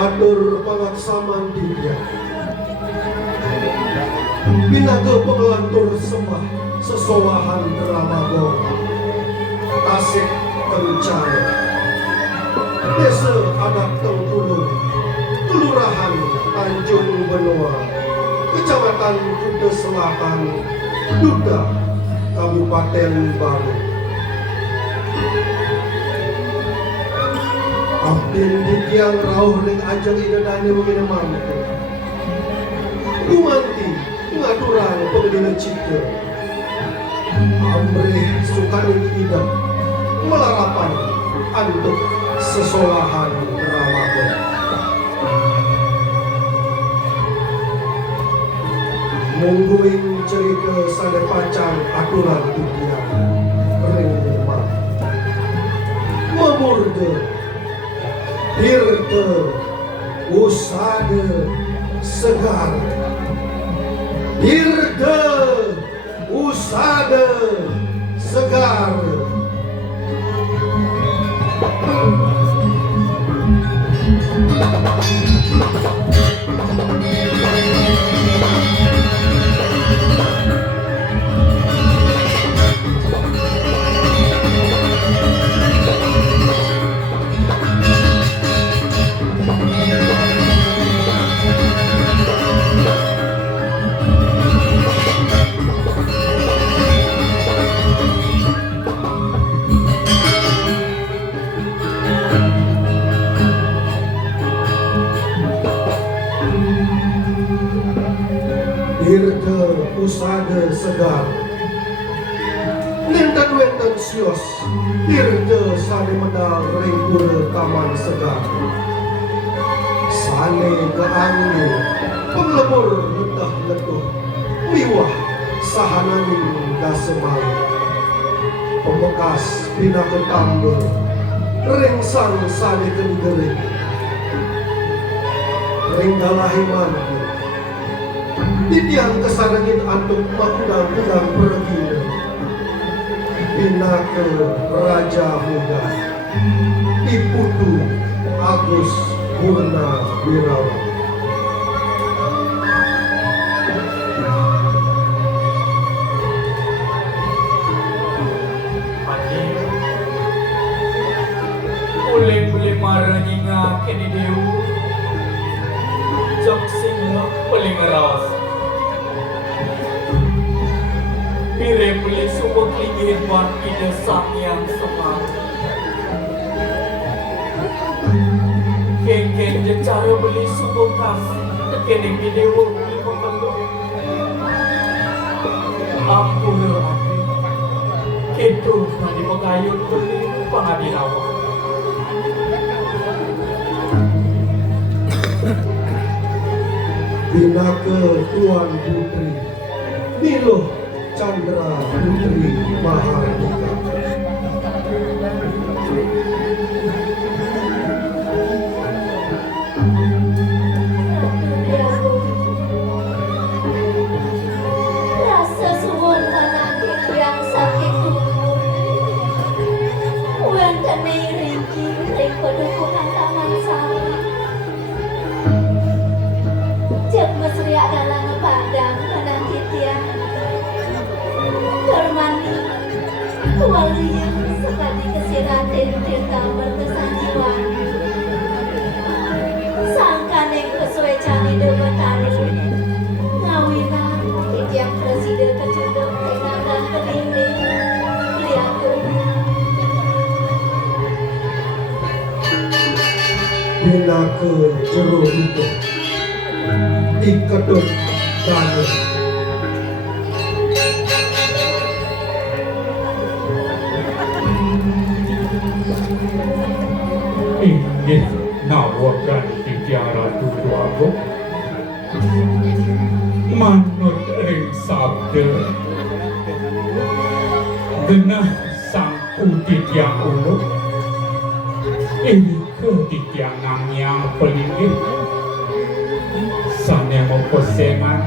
atur pelaksaman dia binaga pengelantur sembah sesowahan Ramago Tasik Kencana Desa Adat Tengkulu Kelurahan Tanjung Benoa Kecamatan Kuta Selatan Duda Kabupaten Baru. Abdin di tiang rauh ring ajang idadani mungkin mampu Kumanti ngaturang pengedina cipta Amrih sukani idam melarapan antuk sesolahan Ramadan. Mungguing cerita sada pacang aturan dunia ring rumah memurde dirte usada segar dirte usada segar. Dirte usada segar Nintan wenten sios Dirte sane medal ringgura taman segar Sane keangge penglebur letah letuh Miwah sahananing dasemang Pembekas pindah ketamba Rengsang sane kendering Ringgalahiman Didiang kesarangin antuk makudang-kudang pergi Bina ke Raja Muda Iputu Agus Purna Wirawan. Boleh-boleh marah hingga kini dewu Jok singa boleh ngeras Pire boleh sumber kelingin buat ide sang yang semang Ken-ken je cara boleh sumber kas Tekening di dewu boleh membeluk Ampun hati Ketu nanti pegayun boleh pengadi awak Bina ke Tuan Putri Niluh Chandra Putri Mahardika. Rasa suwun manakit yang sakit tubuh Wentene ringki ring pedukuhan taman sawah Cek mesri adalah ngepadang menanti tiang Termani Kualian sekali kesia Raden Tirta Berkesanjiwan sangkaneng kesuai cani Debataru ngawinan titiang presiden kecuduk tenganan kedinding liatung Bina ke jero hidup Ikedut dana Inggih nawakan titiang Ratu Dwago manut ring sabda genah sangku titiang ulu ke titiang ngamyang pelinggih sane moposeman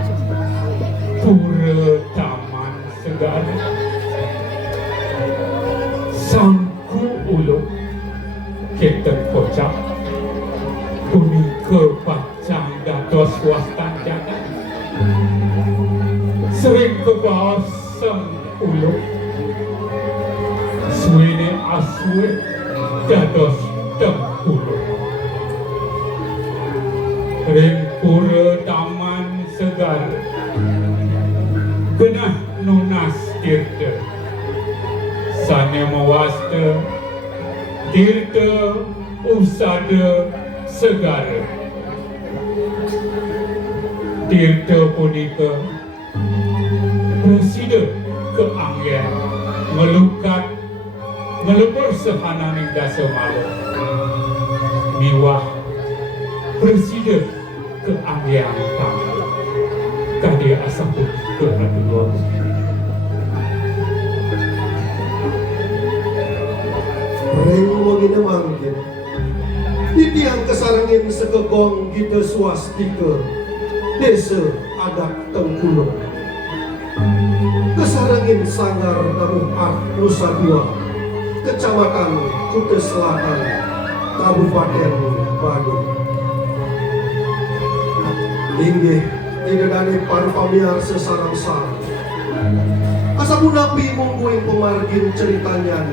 pura taman segala sangku ulu kita kocak kuni ke pacang dados wastan jana sering ke bawah ulu suwene aswe dados tempulu ring pura taman segar genah nunas tirta sane mawasta tirta usada segara tirta punika presiden keanggen melukat melebur sehananing dasa malu miwah presiden keanggen tamu kadia asapun ke Ratu Dwago Ring mengina mangkin Titiang kesarangin segegong kita swastika Desa adat Tengkulung Kesarangin sanggar tamu art Nusa Dua Kecamatan Kuta Selatan Kabupaten Bandung Inggih tidak dari para pamiar sesarang-sarang Asabu nabi mungguing pemargin ceritanya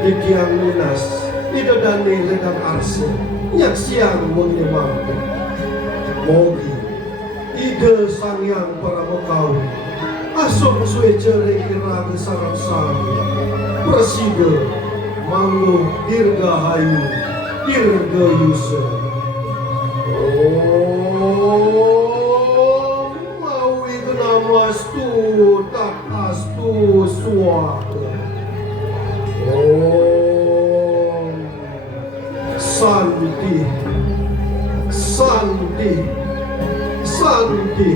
Dikiang lunas tidak dani ledang arsa nyak siang mengemang mogi ide sangyang para mekau asok suwe jere kira sarang-sarang preside manggu dirgahayu dirga yusa mau itu nama astu tak astu suatu Santi Santi Santi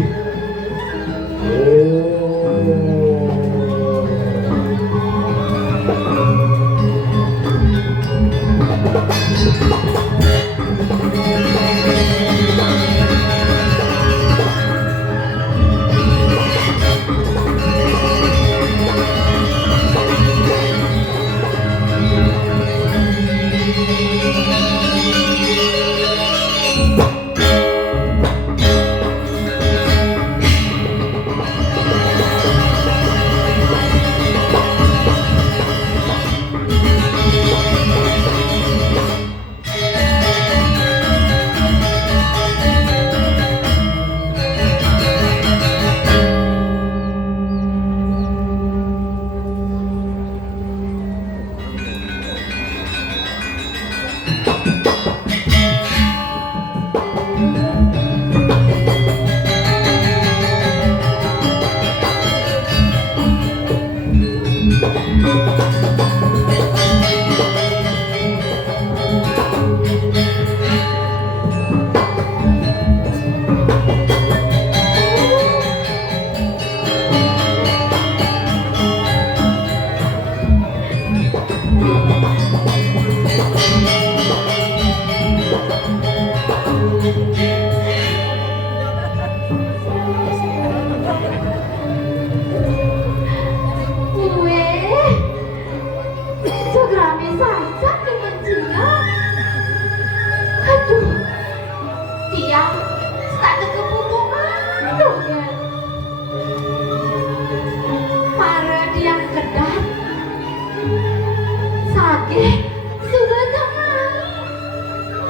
Nggih, sudah tenang.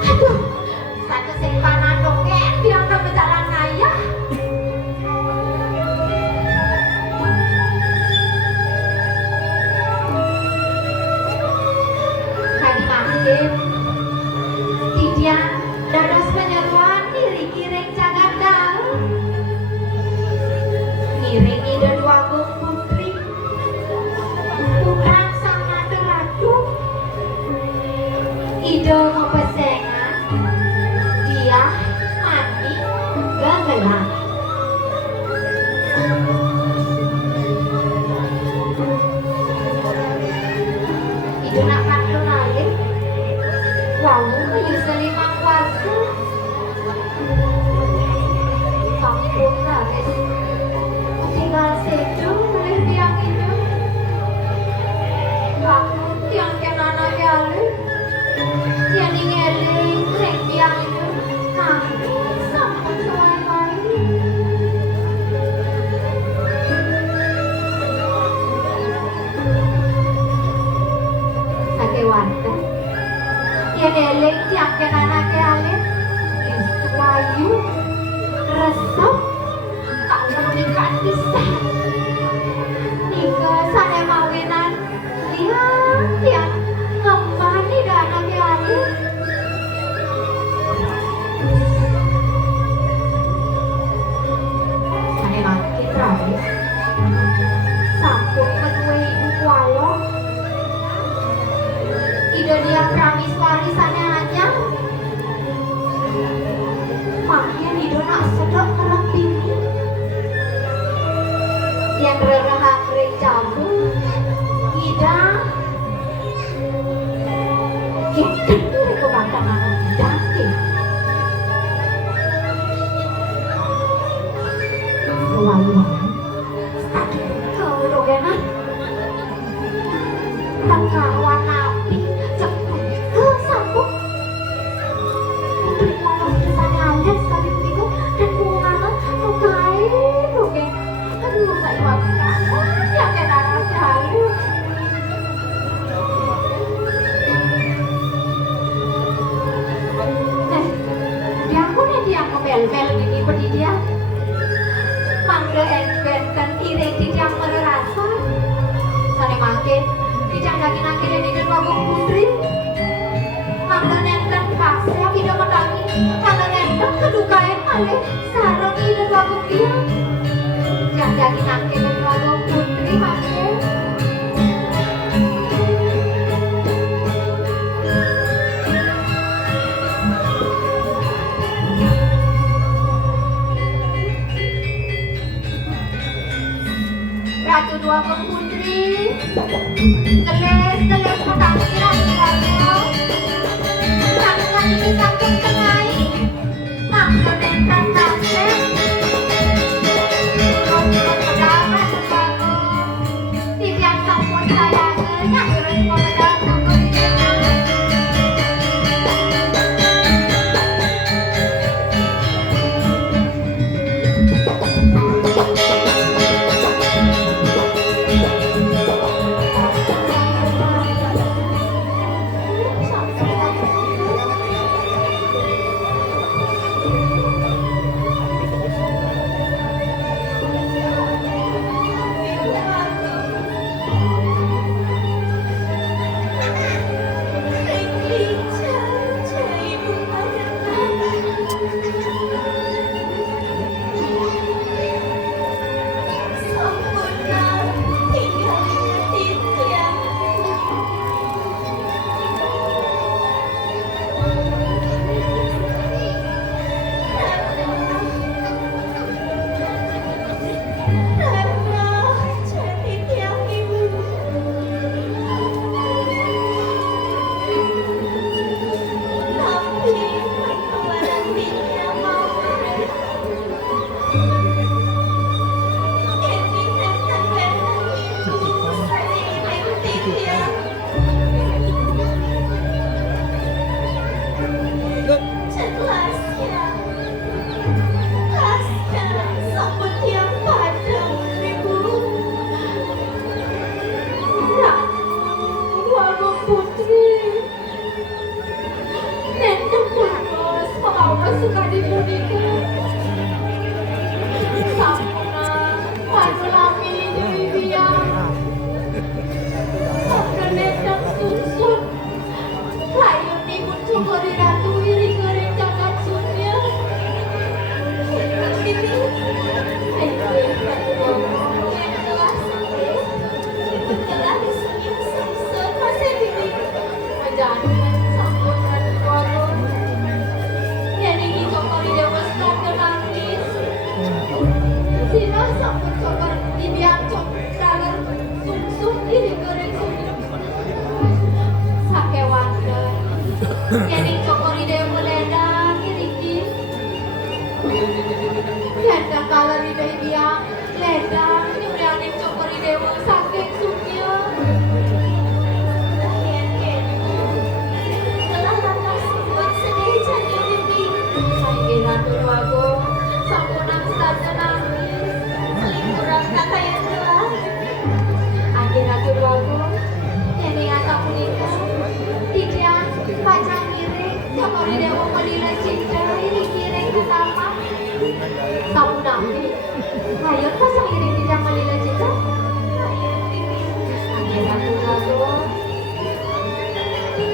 Aduh, satu sing panandok biang kebesaran ayah. Tadi makin, tidak dados penyeruan diri kiring jagat daun. Ngiringi dua putri, putrang sang ratu. Ide ngepesengan, dia mati gagelan. Ide nak kandung alih, lalu kayu selimang kuasa. Sampun laris, tinggal sejo oleh tiang itu. Kamu tiang kenana alih. Yang ngeling rek tiang itu nangis sampai selesai. Ake wanta yang ngeling tiang kenana alih isu resep tak menikah bisa nikah sana mawinan tiang kembali dan anak alih. Saya makin ramis sampun kedua ibu kuala. Ide dia pramis warisannya aja. Makin ide nak sedok merepini. Yang rerahang ring cabu. Ida kita ini kebakan anak dati. Selalu sakit kau dogenan. Tengkawan api cepet ke sambung. Putri malam kisahnya aja sekali minggu dan hubungannya mukai dogen. Aduh saya makan ya kena jalu. Dia ngebel-bel gini pedi dia mangga en-ben ireng di tiang merasa sana makin dijang daging-daging ini dan wabung putri mangga nenten kasih tidak mendangi mangga nenten kedukaan malih sarang ini dan wabung dia yang daging-daging dan wabung putri makin. Ratu dua putri, teles pekasiran kirayo, tangan ini sakit tengai, mangga nenten kasih, rontok pedara sebagu, tibian sampun sayangnya terus pemedang kukunya. Putri Jadi cokori dewa ledang Riki. Ledang kalau di dia ledang nyuliani cokori dewa saking suknya. Telah langkah sebuah sedih jadi Riki. Saking ratu wago sampunang sarja nangis. Selingkurang kata yang jelas. Akhir ratu wago jadi asap nikah. Tidak pacang kiri cokori dewa melila cinta ini kiri ketama kamu nabi ayo pasang kiri tidak melila cinta akhir aku lalu kamu nabi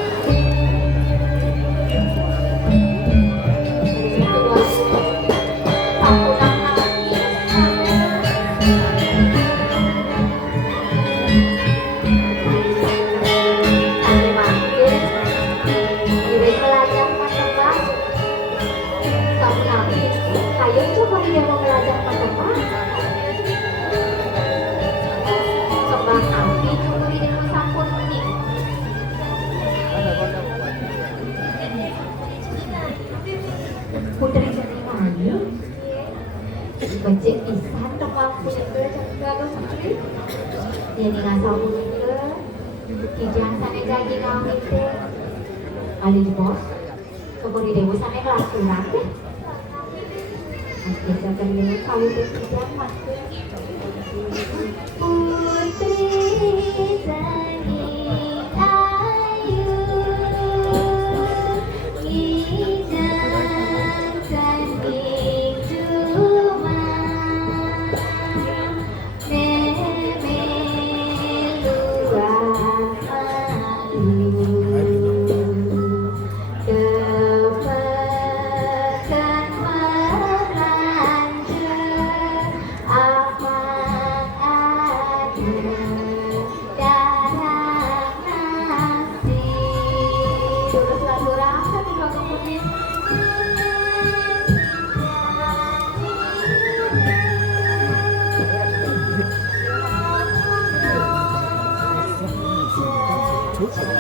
Putri jadi mayu becek pisan teman punika jaga putri jadi ngasal punika kijang sana jadi kami teh kali bos kebori dewa sana kelaturan deh kita terlihat kali teh kijang masuk putri jadi ayu Terus